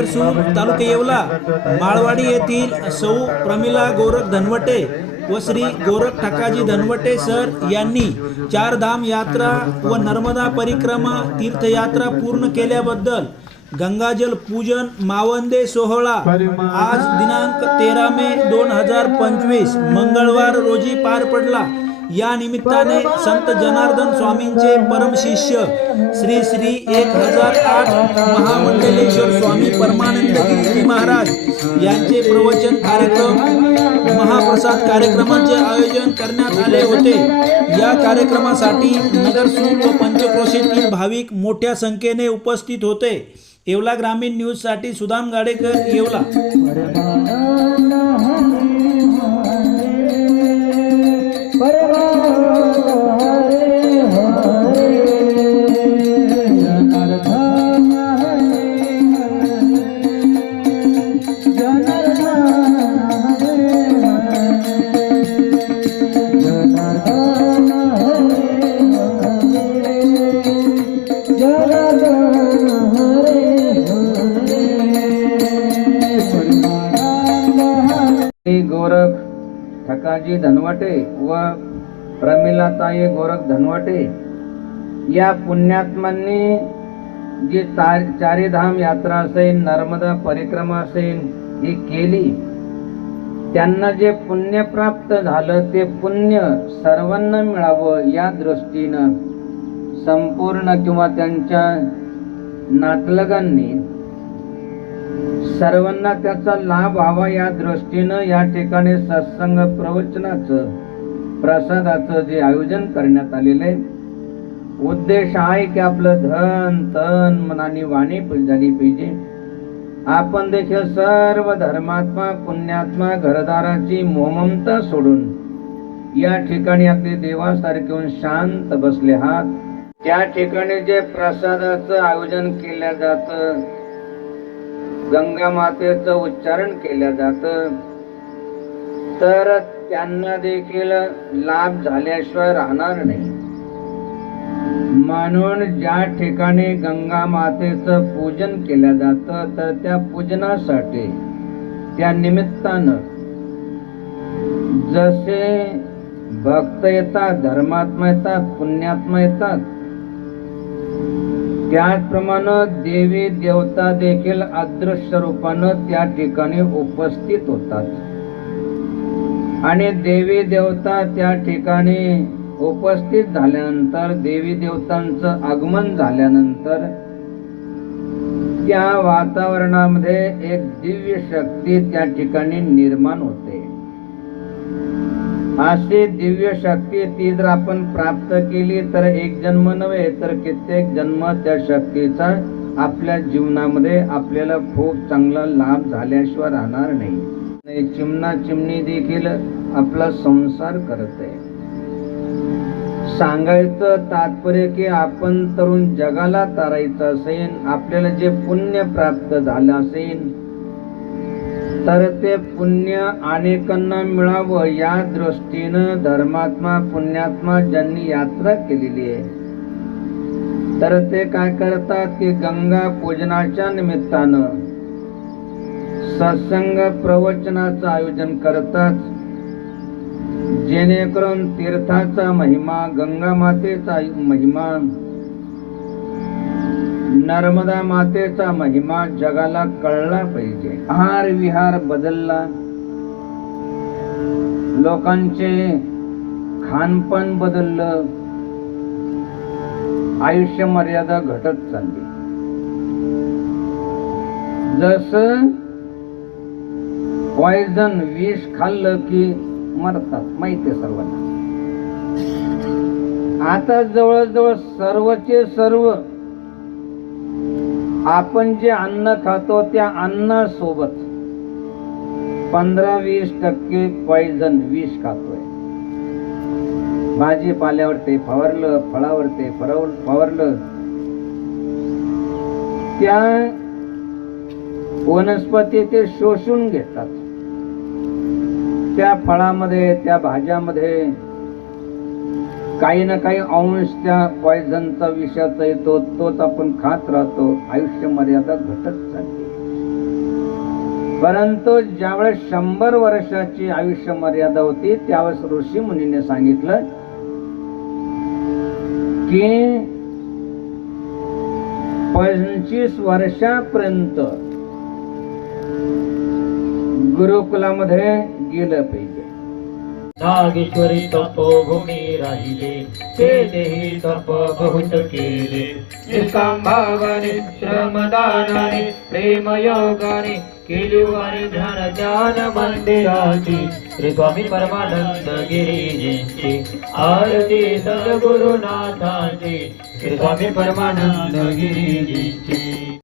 नगरसूर तालुका येवला माळवाडी येथील सौ प्रमिला गोरख धनवटे व श्री गोरख ठकाजी धनवटे सर यांनी चार धाम यात्रा व नर्मदा परिक्रमा तीर्थयात्रा पूर्ण केल्याबद्दल गंगाजल पूजन मावंदे सोहळा आज दिनांक तेरा मे दोन हजार पंचवीस मंगळवार रोजी पार पडला. या निमित्ताने संत जनार्दन स्वामींचे परम शिष्य श्री श्री एक हजार आठ महामंडलेश्वर स्वामी परमानंद गिरीजी महाराज यांचे प्रवचन कार्यक्रम महाप्रसाद कार्यक्रमाचे आयोजन करण्यात आले होते. या कार्यक्रमासाठी नगरसूर व पंचक्रोशीतील भाविक मोठ्या संख्येने उपस्थित होते. येवला ग्रामीण न्यूजसाठी सुदाम गाडेकर येवला. ठकाजी धनवटे व प्रमिलाताई गोरख धनवटे या पुण्यात्मांनी जी चार चारीधाम यात्रा असेल नर्मदा परिक्रमा असेल ही केली. त्यांना जे पुण्य प्राप्त झालं ते पुण्य सर्वांना मिळावं या दृष्टीनं संपूर्ण किंवा त्यांच्या नातलगांनी सर्वांना त्याचा लाभ व्हावा या दृष्टीनं या ठिकाणी सत्संग प्रवचनाचं प्रसादाचं जे आयोजन करण्यात आलेलं आहे. उद्देश आहे की आपलं धन तन मनाने वाणी झाली पाहिजे. आपण देखील सर्व धर्मात्मा पुण्यात्मा घरदाराची मोममता सोडून या ठिकाणी आपले देवासारखे होऊन शांत बसले आहात. त्या ठिकाणी जे प्रसादाचं आयोजन केलं जातं गंगा मातेचं उच्चारण केलं जात. तर त्यांना देखील लाभ झाल्याशिवाय राहणार नाही. म्हणून ज्या ठिकाणी गंगा मातेचं पूजन केलं जातं तर त्या पूजनासाठी त्या निमित्तानं जसे भक्त येतात धर्मात्मा येतात पुण्यात्मा येतात त्याचप्रमाणे देवी देवता देखील अदृश्य रूपानं त्या ठिकाणी उपस्थित होतात. आणि देवी देवता त्या ठिकाणी उपस्थित झाल्यानंतर देवी देवतांचं आगमन झाल्यानंतर त्या वातावरणामध्ये एक दिव्य शक्ती त्या ठिकाणी निर्माण होते. अशी दिव्य शक्ती ती जर आपण प्राप्त केली तर एक जन्म नव्हे तर कित्येक जन्म त्या शक्तीचा आपल्या जीवनामध्ये आपल्याला खूप चांगला लाभ झाल्याशिवाय राहणार नाही. चिमना चिमणा चिमणी देखील आपला संसार करत. आहे सांगायचं तात्पर्य की आपण तरुण जगाला तारायचं असेल आपल्याला जे पुण्य प्राप्त झालं असेल तर ते पुण्य अनेकांना मिळावं या दृष्टीनं धर्मात्मा पुण्यात्मा ज्यांनी यात्रा केलेली आहे. तर ते काय करतात की गंगा पूजनाच्या निमित्तानं सत्संग प्रवचनाचं आयोजन करतात. जेणेकरून तीर्थाचा महिमा गंगा मातेचा महिमा नर्मदा मातेचा महिमा जगाला कळला पाहिजे. आहार विहार बदलला. लोकांचे खानपान बदललं. आयुष्य मर्यादा घटत चालली. जस पॉयझन विष खाल्लं की मरतात. माहिती सर्वांना? आता जवळजवळ सर्वचे सर्व आपण जे अन्न खातो त्या अन्नासोबत पंधरा वीस टक्के पॉइझन विष खातोय. भाजीपाल्यावर ते फवारलं फळावर ते फरव फवारलं. त्या वनस्पती ते शोषून घेतात. त्या फळामध्ये त्या भाज्यामध्ये काही ना काही अंश त्या पॉयझनचा विषाचा येतो तोच आपण खात राहतो. आयुष्य मर्यादा घटत चालते परंतु ज्यावेळेस शंभर वर्षाची आयुष्य मर्यादा होती त्यावेळेस ऋषी मुनीने सांगितलं की पंचवीस वर्षापर्यंत गुरुकुलामध्ये गेलं पाहिजे. नागेश्वरी तपोभूमी राहिले. ते देही तप बहुत केले. निष्काम भावाने श्रमदानाने प्रेमयोगाने केली वारी ध्यान ध्यान मंदिराची श्री स्वामी परमानंद गिरीजींची आरती सद्गुरुनाथाची श्री स्वामी परमानंद गिरीजींची.